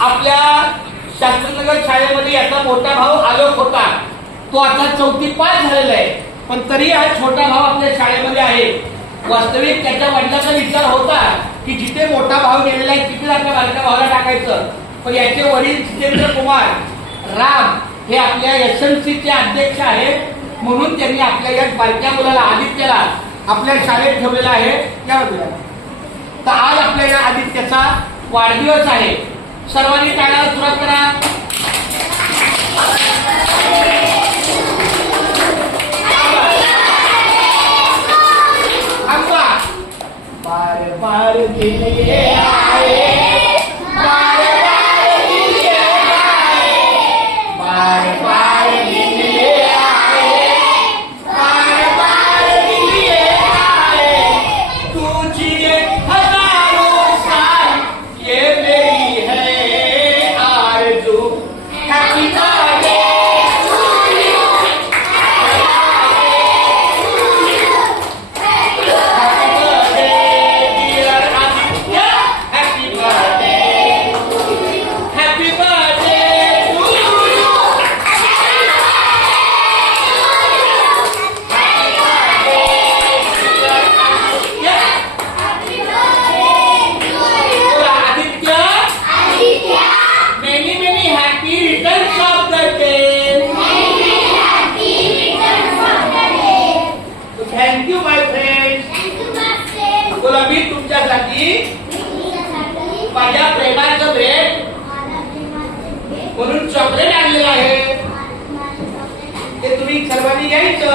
आपल्या शास्त्रीनगर शाळेमध्ये याचा मोठा भाऊ आलोक होता. तो आता 4थी पास झालेला आहे, पण तरी हा छोटा भाऊ आपल्या शाळेमध्ये आहे. वास्तविक त्याच्या वडिलांचा विचार होता की जिथे मोठा भाऊ गेलेला आहे तिथे आपल्या बारक्या भावाला टाकायचं. पण याचे वडील जितेंद्र कुमार राम हे आपल्या SMC चे अध्यक्ष आहेत, म्हणून त्यांनी आपल्या या बारक्या मुलाला आदित्यला आपल्या शाळेत ठेवलेला आहे. तर आज आपल्या या आदित्यचा वाढदिवस आहे. सर्वांनी टाळ्या सुरुवात करा. बार बार दिन ये आए, बार बार दिन ये आए, बार बार दिन ये आए, बार बार दिन ये आए. तुझी 1000 साल ये मेरी है आरज़ू. हैप्पी बर्थडे माझ्या प्रेमाचं भेट म्हणून चॉकलेट आणलेलं आहे. ते तुम्ही सर्वांनी घ्यायचं.